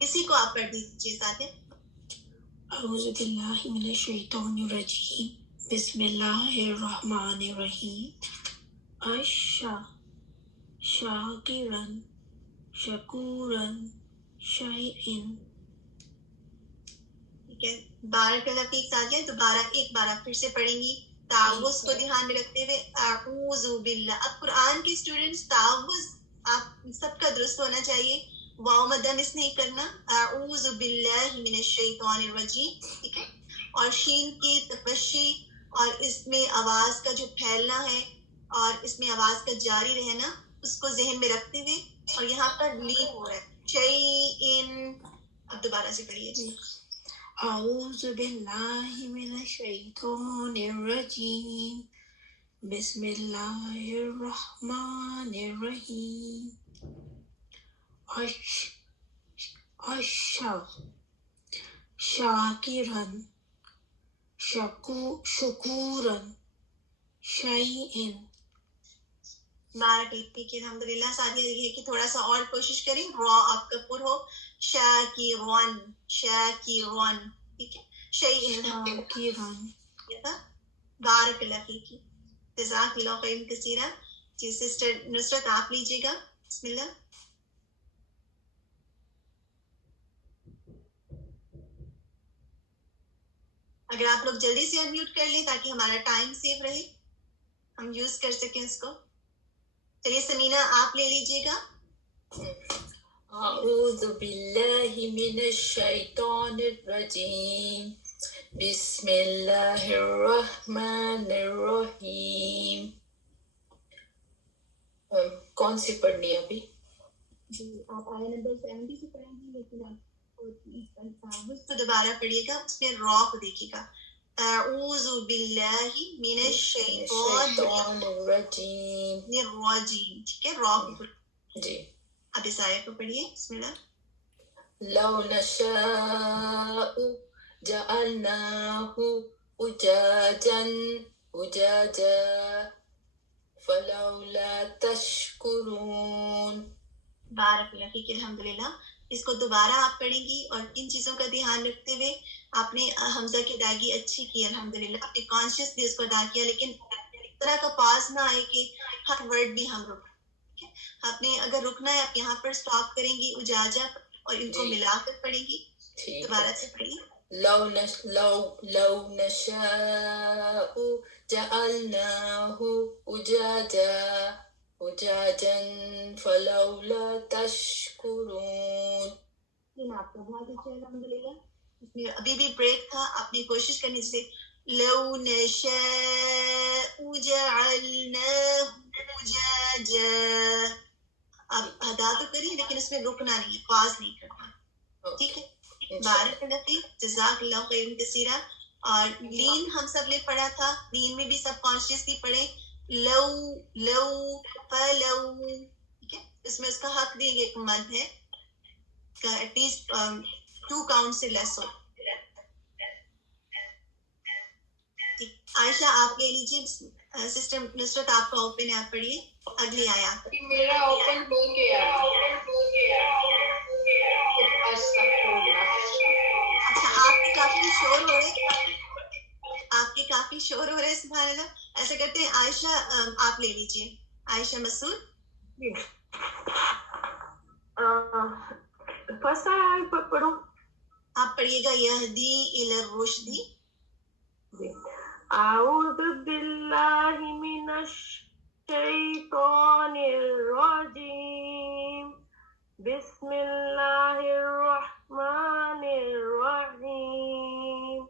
اسی کو آپ پڑھ دیجیے سعدیہ. اعوذ باللہ من الشیطان الرجیم. بسم اللہ الرحمن الرحیم. شاکرن شکورن شیئن. ٹھیک ہے بارک اللہ فیک. سعدیہ دوبارہ ایک بار آپ پھر سے پڑھیں گی تعوذ کو دھیان میں رکھتے ہوئے. اعوذ باللہ. اب قرآن کے اسٹوڈنٹس تعوذ آپ سب کا درست ہونا چاہیے, واو مدہ مس نہیں کرنا. اعوذ باللہ من الشیطان الرجیم. ٹھیک ہے, اور شین کی تفشی اور اس میں آواز کا جو پھیلنا ہے اور اس میں آواز کا جاری رہنا اس کو ذہن میں رکھتے ہوئے, اور یہاں پر لین ہو رہا ہے شیئن. اب دوبارہ سے پڑھیے. اعوذ باللہ من الشیطان الرجیم. بسم اللہ الرحمن الرحیم. شاکرن شکورن شیئن. بارک اللہ کی الحمدللہ. سعدیہ یہ کہ تھوڑا سا اور کوشش کریں, را آپ کا پر ہو. شاکرون شاکرون. ٹھیک ہے شیئن. بارک اللہ کی. جزاک اللہ خیر کثیرا. جی سسٹر نصرت آپ لیجیے گا. بسم اللہ. اگر آپ لوگ جلدی سے انمیوٹ کر لیں تاکہ ہمارا ٹائم سیو رہے, ہم یوز کر سکیں اس کو. چلیے سمینہ آپ لے لیجیے گا. اعوذ باللہ من الشیطان الرجیم. بسم اللہ الرحمن الرحیم. کون سی پڑھنی ہے ابھی؟ جی آپ آیہ نمبر 70 سے پڑھیں گی, لیکن آپ تو دوبارہ پڑھیے گا, اس میں را کو دیکھیے گا. اعوذ باللہ من الشیطان الرجیم. ٹھیک ہے را کو. جی اب اس آیت کو پڑھیے. بسم اللہ. لو نشاء جعلناه أجاجا فلولا تشکرون. بارک اللہ فیک الحمدللہ. اس کو دوبارہ آپ پڑھیں گی اور کن چیزوں کا دھیان رکھتے ہوئے آپ نے حمزہ کی ادائیگی اچھی کی الحمدللہ، آپ نے کانشیسلی اس کو ادا کیا، لیکن اس طرح کا پاس نہ آئے کہ ہر ورڈ بھی ہم رکیں. آپ نے اگر رکنا ہے آپ یہاں پر سٹاپ کریں گی اجاجہ اور ان کو ملا کر پڑھیں گی. دوبارہ سے پڑھیے. لو نشاء جعلناه أجاجا فلولا تشكرون. آپ کا بہت اچھا الحمدللہ. اس میں ابھی بھی بریک تھا، آپ نے کوشش کرنی جیسے لو نشاء جعلناه أجاجا. آپ ادا تو کریے لیکن اس میں رکنا نہیں ہے، پاز نہیں کرنا. ٹھیک ہے. بارک اللہ فیک، جزاک اللہ خیر کثیرا. اور لین ہم سب نے پڑھا تھا، لین میں بھی سب کانشیسلی پڑھیں. لو فلو. ٹھیک ہے. اس میں اس کا حق دیں گے، ایک مد ہے ایٹ لیسٹ 2 کاؤنٹ سے لیس ہو. عائشہ آپ لے لیجیے. سسٹر نصرت آپ کا اوپن ہے، آپ پڑھیے اگلی آیات. میرا اوپن ہو گیا. اچھا آپ کے کافی شور ہو رہے آپ کے کافی شور ہو رہے ہیں. سبحان اللہ. ایسا کرتے ہیں عائشہ آپ لے لیجیے. عائشہ مسعود فرسٹ آیت پڑھو. آپ پڑھیے گا یہدی الی الرشد. اعوذ باللہ من الشیطان الرجیم. بسم اللہ الرحمن الرحیم.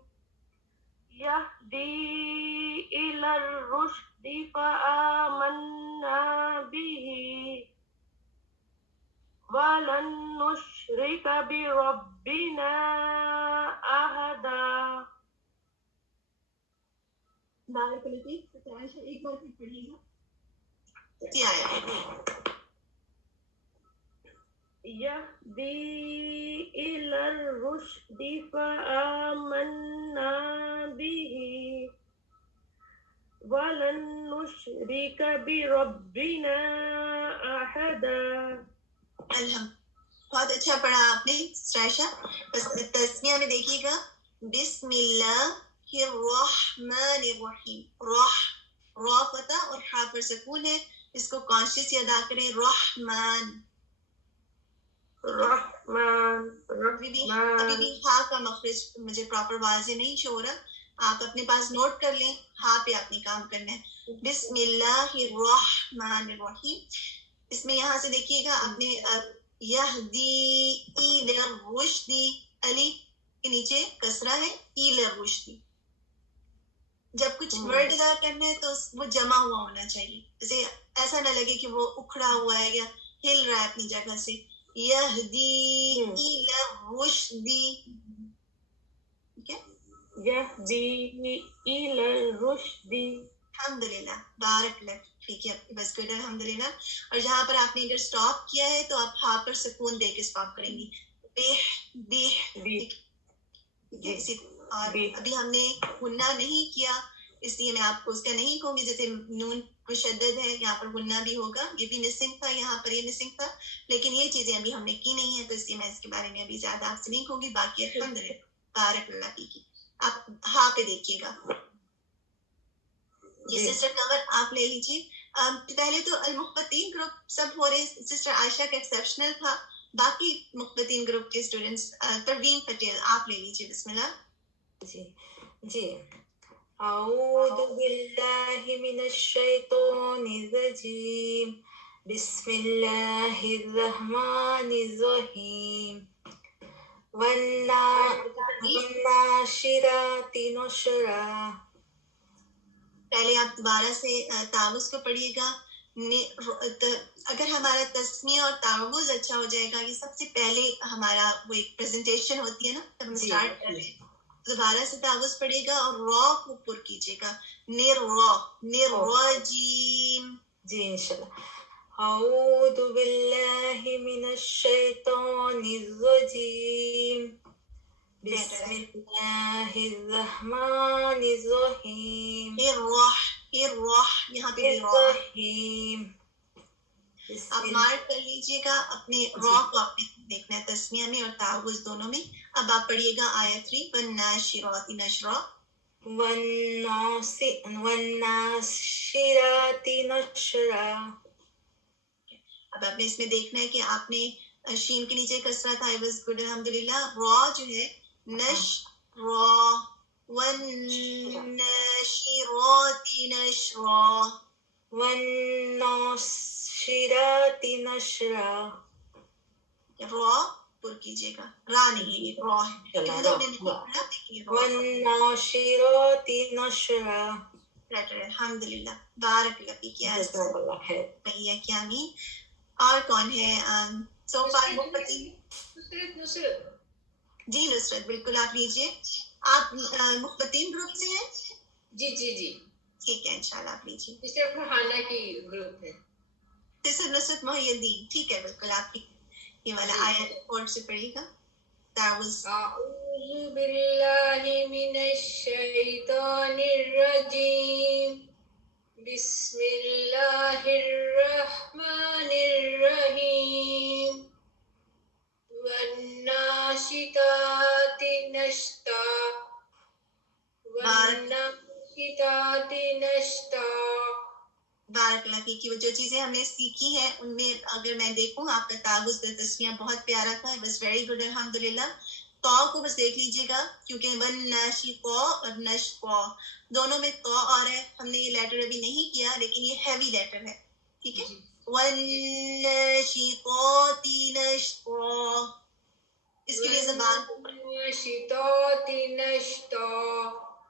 یہدی الی الرشد فآمنا به وَلَن نُشْرِكَ بِرَبِّنَا أَحَدًا. بارک اللہ فیک. عائشہ ایک بار پھر پڑھیے گا. جی آیا. يهدي إلى الرشد فآمنا به وَلَن نُشْرِكَ بِرَبِّنَا أَحَدًا. بہت اچھا پڑھا آپ نے عائشہ. بس تسمیہ میں دیکھیے گا بسم اللہ الرحمن الرحیم. را فتح اور ہا پر سکون ہے، اس کو کانشیسلی ادا کریں. رحمان. ابھی بھی ہا کا مخرج مجھے پراپر واضح نہیں شو ہو رہا. آپ اپنے پاس نوٹ کر لیں، ہا پہ آپ نے کام کرنا ہے. بسم اللہ الرحمن الرحیم. اس میں یہاں سے دیکھیے گا آپ نے یہدی الی الرشد، علی کے نیچے کسرہ ہے، الی الرشد. جب کچھ ورڈ ادا کرنا ہے تو وہ جمع ہوا ہونا چاہیے. جیسے ایسا نہ لگے کہ وہ اکھڑا ہوا ہے یا ہل رہا ہے اپنی جگہ سے. یہدی الی الرشد. ٹھیک ہے. یہدی الی الرشد. الحمدللہ. بارک اللہ فیک. بس گڈ الحمدللہ. اور جہاں پر آپ نے اگر سٹاپ کیا ہے تو آپ ہا پر سکون دے کے سٹاپ کریں گی. اور ابھی ہم نے غنہ نہیں کیا، اس لیے میں آپ کو اس کا نہیں کہوں گی. جیسے نون مشدد ہے، یہاں پر غنہ بھی ہوگا، یہ بھی مسنگ تھا، یہاں پر یہ مسنگ تھا، لیکن یہ چیزیں ابھی ہم نے کی نہیں ہے، تو اس لیے میں اس کے بارے میں ابھی زیادہ آپ سے نہیں کہوں گی. باقی الحمدللہ. بارک اللہ فیک. آپ ہا پہ دیکھیے گا. جی سسٹر کمر آپ لے لیجیے. پہلے تو المخبتین گروپ سب ہو رہے. سسٹر عائشہ کا ایکسیپشنل تھا، باقی مخبتین گروپ کے اسٹوڈنٹس. پروین پٹیل آپ لے لیجیے. بسم اللہ. جی اعوذ باللہ من الشیطان الرجیم. بسم اللہ الرحمن الرحیم. والناشرات نشرا. پہلے آپ دوبارہ سے تعوذ کو پڑھیے گا. اگر ہمارا تسمیہ اور تعوذ اچھا ہو جائے گا، یہ سب سے پہلے ہمارا وہ ایک پریزنٹیشن ہوتی ہے نا، تب ہم اسٹارٹ کر رہے ہیں. دوبارہ سے تعوذ پڑھیے گا اور را کو پر کیجیے گا. نرجیم. جی انشاءاللہ. اعوذ باللہ من الشیطان الرجیم. بسم اللہ الرحمن الرحیم. یہاں پہ الرحیم. آپ مارک کر لیجئے گا اپنے را کو، آپ نے دیکھنا ہے تسمیہ میں اور تعوض دونوں میں. اب آپ پڑھیے گا آیت 3 والناشرات نشرا. والناشرات نشرا. اب آپ نے اس میں دیکھنا ہے کہ آپ نے شین کے نیچے کسرہ تھا. I was good الحمدللہ. را جو ہے نش را والناشرات نشرا. والناشرات نشرا. را پر کیجیے گا، را نہیں ہے، یہ را ہے. والناشرات نشرا. الحمدللہ. بارک اللہ فیک. جزاک اللہ خیر. بھیا کیا امین. اور کون ہے سو فار مفتی؟ جی نصرت بالکل آپ لیجیے. آپ مختین گروپ سے ہیں؟ جی جی جی ٹھیک ہے انشاءاللہ آپ لیجیے. سسٹر فرحانہ کی گروپ ہے. سسٹر نصرت محی الدین. ٹھیک ہے بالکل آپ یہ والا آیت اور سے پڑھیے گا. تعوذ. اعوذ باللہ من الشیطان الرجیم. بسم اللہ الرحمن الرحیم. والناشطات نشطا. والناشطات نشطا. بارک اللہ فیک. کی وہ جو چیزیں ہم نے سیکھی ہیں ان میں اگر میں دیکھوں آپ کا تعوذ کا تسمیہ بہت پیارا تھا. بس ویری گڈ الحمدللہ. تو کو بس دیکھ لیجیے گا کیونکہ ون ناشطا اور نشطا دونوں میں تو آ رہا ہے. ہم نے یہ لیٹر ابھی نہیں کیا لیکن یہ ہیوی لیٹر ہے. ٹھیک ہے. ون ناشطات نشطا. اس کے لیے زبان والناشطات نشطا.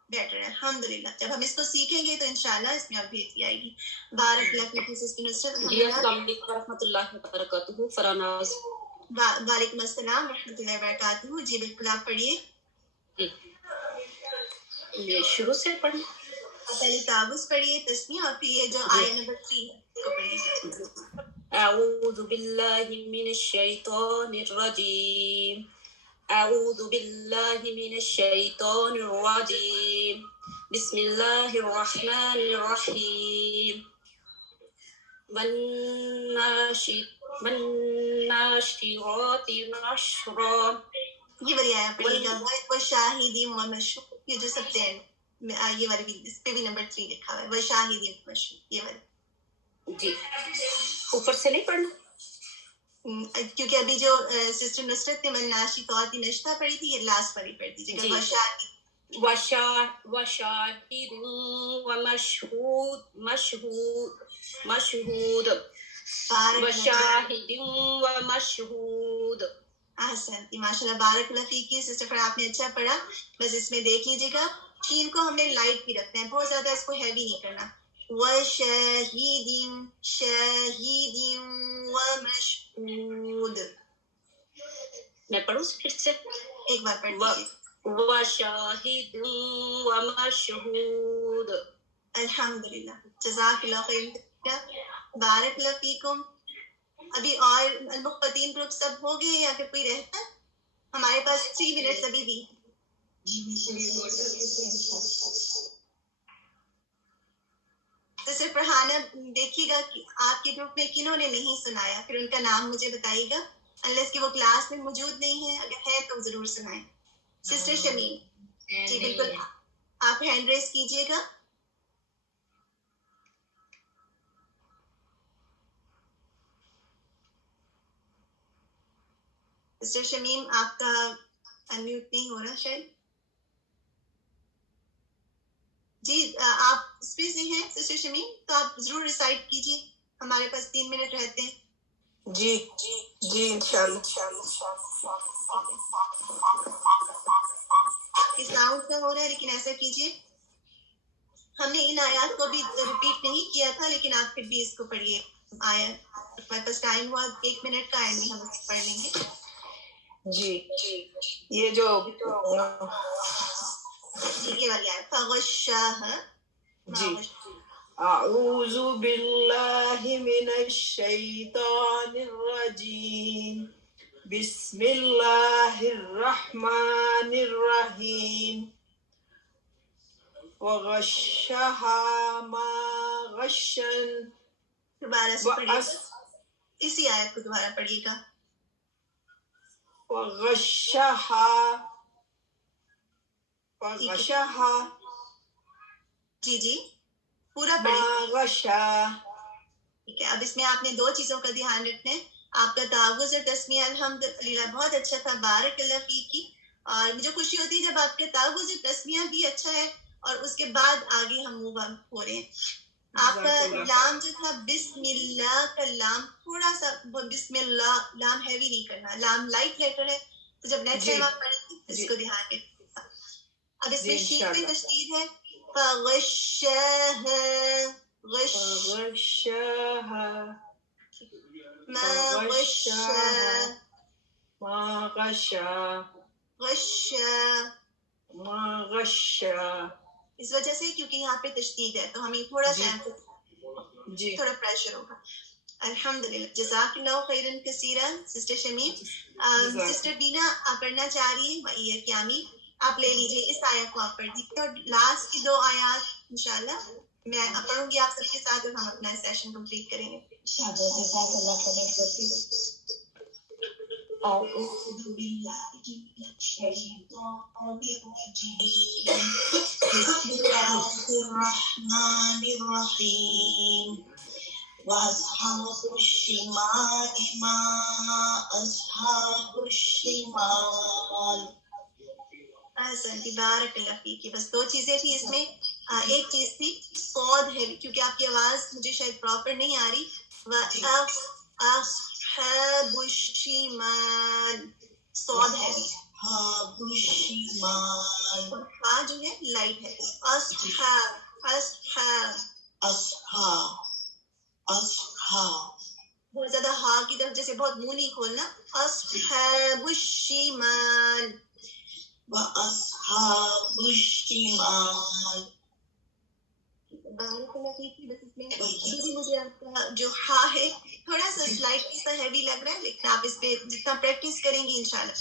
بیٹر ہے الحمدللہ. جب ہم اس کو سیکھیں گے تو انشاءاللہ اس میں اور بہتری آئے گی. بارک اللہ فیک سسٹر نصرت. جی السلام علیکم ورحمۃ اللہ وبرکاتہ. فراناز. وعلیکم السلام ورحمۃ اللہ وبرکاتہ. جی بالکل آپ پڑھیے. یہ شروع سے پڑھیں. آپ پہلے تعوذ پڑھیے تسمیہ اور پھر یہ جو آیت نمبر 3 ہے اس کو پڑھیے. اعوذ باللہ من الشیطان الرجیم. اعوذ باللہ من الشیطان الرجیم. بسم اللہ الرحمن الرحیم. والناشرات نشرا. یہ والی آیا پڑھیے گا. وہ شاہدین و مشہود. یہ جو سب سے یہ والی بھی اس پہ بھی نمبر 3 لکھا ہوا ہے. وہ شاہدین و مشہود. یہ والی جی اوپر سے نہیں پڑھنا کیونکہ ابھی جو سسٹر نصرت نے والناشطات نشطا پڑھی تھی یہ لاسٹ والی پڑھ دیجیے گا. جی. وشاہد ومشہود مشہود. وشاہد ومشہود. احسنتی ماشاء اللہ. بارک اللہ فیک. سسٹر پر آپ نے اچھا پڑھا. بس اس میں دیکھ لیجیے گا چین کو ہم نے لائٹ بھی رکھنا ہے، بہت زیادہ اس کو ہیوی نہیں کرنا. وشاہد شاہد ومشہود. میں پڑھوں پھر سے ایک بار پڑھ لیجیے. وشاہد ومشہود. الحمدللہ. جزاک اللہ خیر. بارک اللہ فیکم. ابھی اور المختین گروپ سب ہو گئے یا پھر کوئی رہتا ہے؟ ہمارے پاس 3 منٹس ابھی بھی. سسٹر فرحانہ دیکھیے گا کہ آپ کے گروپ میں کنہوں نے نہیں سنایا، پھر ان کا نام مجھے بتائیے گا. انلیس کہ وہ کلاس میں موجود نہیں ہے، اگر ہے تو ضرور سنائیں. سسٹر شمیم جی بالکل آپ ہینڈ ریز کیجیے گا. سسٹر شمیم آپ کا انمیوٹ نہیں ہو رہا شاید. جی آپ اس پہ سے ہیں سسٹر شمیم تو آپ ضرور ریسائٹ کیجیے. ہمارے پاس 3 منٹ رہتے ہیں. جی انشاءاللہ. یہ ساؤنڈ کا ہو رہا ہے لیکن ایسا کیجیے. ہم نے ان آیات کو بھی ریپیٹ نہیں کیا تھا لیکن آپ پھر بھی اس کو پڑھیے. آیت ہمارے پاس ٹائم ہوا 1 منٹ کا، اینڈ میں ہم اس کو پڑھ لیں گے. جی یہ جو یہ والی آیت فغشاها. جی اعوذ باللہ من الشیطان الرجیم. بسم اللہ الرحمن الرحیم. وغشها ما غشن. دوبارہ سے پڑھیے گا. اسی آیت کو دوبارہ پڑھیے گا. وغشاها جی پورا پڑھیے. ما غشا. ٹھیک ہے. اب اس میں آپ نے 2 چیزوں کا دھیان رکھنا ہے. آپ کا تعوذ اور تسمیہ الحمدللہ بہت اچھا تھا، بارک اللہ فیک کی. اور مجھے خوشی ہوتی ہے جب آپ کا تعوذ اور تسمیہ بھی اچھا ہے اور اس کے بعد آگے ہم موو آن ہو رہے ہیں. آپ کا لام جو تھا بسم اللہ کا لام تھوڑا سا بسم اللہ لام ہیوی نہیں کرنا، لام لائٹ لیٹر ہے، تو جب نیکسٹ ٹائم آپ پڑھیں گے اس کو دھیان رکھیے. اب اس میں شین پہ تشدید ہے. فغشاها غشاها ما غشا ما غشا غشا. ما غشا. اس وجہ سے کیونکہ یہاں پہ تشدید ہے تو ہمیں تھوڑا سا جی تھوڑا پریشر ہوگا. الحمدللہ. جزاک اللہ خیرن کثیرا سسٹر شمیم. سسٹر بینا آپ پڑھنا چاہ رہی ہیں وَإِيَّ قیامی، آپ لے لیجئے اس آیت کو آپ پڑھ دیجیے اور لاسٹ کی 2 آیات انشاءاللہ میں پڑھوں گی آپ سب کے ساتھ اور ہم اپنا سیشن کمپلیٹ کریں گے. أعوذ بالله من الشيطان الرجيم بسم الله الرحمن الرحيم وأصحاب الشمال ما أصحاب الشمال. احسنتی، بارک اللہ فیک. بس 2 چیزیں تھی اس میں. ایک چیز تھی صاد ہے کیونکہ آپ کی آواز مجھے شاید پراپر نہیں آ رہی. اصحاب الشمال صاد ہے، أصحاب الشمال ہا جو ہے لائٹ ہے. اصحاب اصحاب أصحاب أصحاب بہت زیادہ ہا کی طرف جیسے بہت منہ نہیں کھولنا. اصحاب الشمال. وأصحاب الشمال. بارک اللہ فیک. بس اس میں ابھی بھی مجھے آپ کا جو ہا ہے تھوڑا سا سلائٹلی سا ہیوی لگ رہا ہے، لیکن آپ اس پہ جتنا پریکٹس کریں گی انشاءاللہ.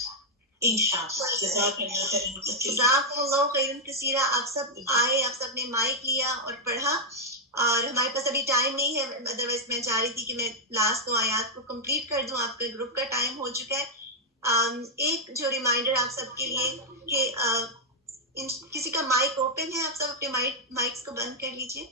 إنشاءالله. جزاك الله خيرا. جزاکم اللہ خیرا کثیرا. آپ سب آئے، آپ سب نے مائک لیا اور پڑھا، اور ہمارے پاس ابھی ٹائم نہیں ہے، ادروائز میں چاہ رہی تھی کہ میں لاسٹ 2 آیات کو کمپلیٹ کر دوں. آپ کے گروپ کا ٹائم ہو چکا ہے. ایک جو ریمائنڈر آپ سب کے لیے کہ کسی کا مائک اوپن ہے، آپ سب اپنے مائکس کو بند کر لیجئے.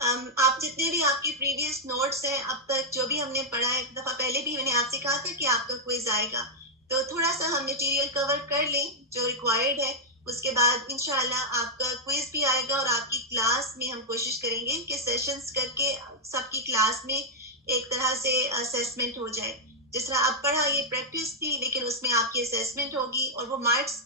آپ جتنے بھی آپ کے پریویس نوٹس ہیں اب تک جو بھی ہم نے پڑھا ہے، ایک دفعہ پہلے بھی میں نے آپ سے کہا تھا کہ آپ کا کوئز آئے گا، تو تھوڑا سا ہم مٹیریل کور کر لیں جو ریکوائرڈ ہے. اس کے بعد انشاءاللہ آپ کا کوئز بھی آئے گا اور آپ کی کلاس میں ہم کوشش کریں گے کہ سیشنز کر کے سب کی کلاس میں ایک طرح سے اسیسمنٹ ہو جائے. جس طرح آپ پڑھا یہ پریکٹس تھی، لیکن اس میں آپ کی اسیسمنٹ ہوگی اور وہ مارکس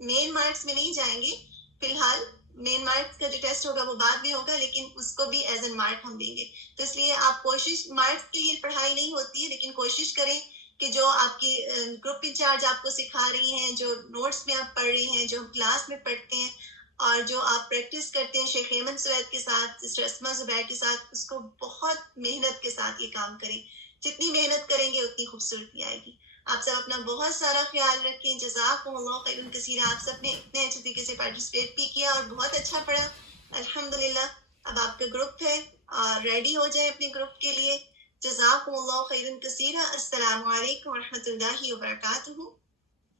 مین مارکس میں نہیں جائیں گے. فی الحال مین مارکس کا جو ٹیسٹ ہوگا وہ بعد میں ہوگا، لیکن اس کو بھی ایز این مارک ہم دیں گے. تو اس لیے آپ کوشش، مارکس کے لیے پڑھائی نہیں ہوتی ہے، لیکن کوشش کریں کہ جو آپ کی گروپ انچارج آپ کو سکھا رہی ہیں، جو نوٹس میں آپ پڑھ رہے ہیں، جو ہم کلاس میں پڑھتے ہیں اور جو آپ پریکٹس کرتے ہیں شیخ ایمن سوید کے ساتھ، سسٹر اسما زبیر کے ساتھ، اس کو بہت محنت کے ساتھ یہ کام کریں. جتنی محنت کریں گے اتنی خوبصورتی آئے گی. آپ سب اپنا بہت سارا خیال رکھیں. جزاکم اللہ خیرا کثیرا. آپ سب نے اتنے اچھے طریقے سے پارٹیسپیٹ بھی کیا اور بہت اچھا پڑھا الحمدللہ. اب آپ کا گروپ ہے اور ریڈی ہو جائیں اپنے گروپ کے لیے. جزاکم اللہ خیرا کثیرا. السلام علیکم ورحمۃ اللہ وبرکاتہ.